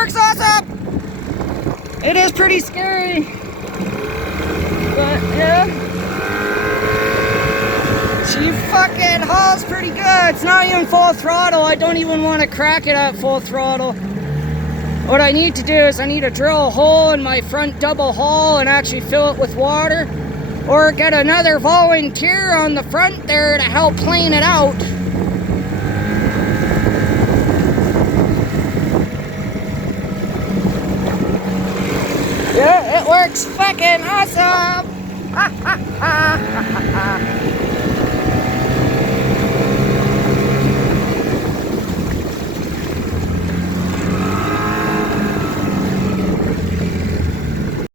works awesome. It is pretty scary, but yeah. She fucking hauls pretty good. It's not even full throttle. I don't even want to crack it at full throttle. What I need to do is I need to drill a hole in my front double hull and actually fill it with water, or get another volunteer on the front there to help plane it out. Yeah, it works fucking awesome.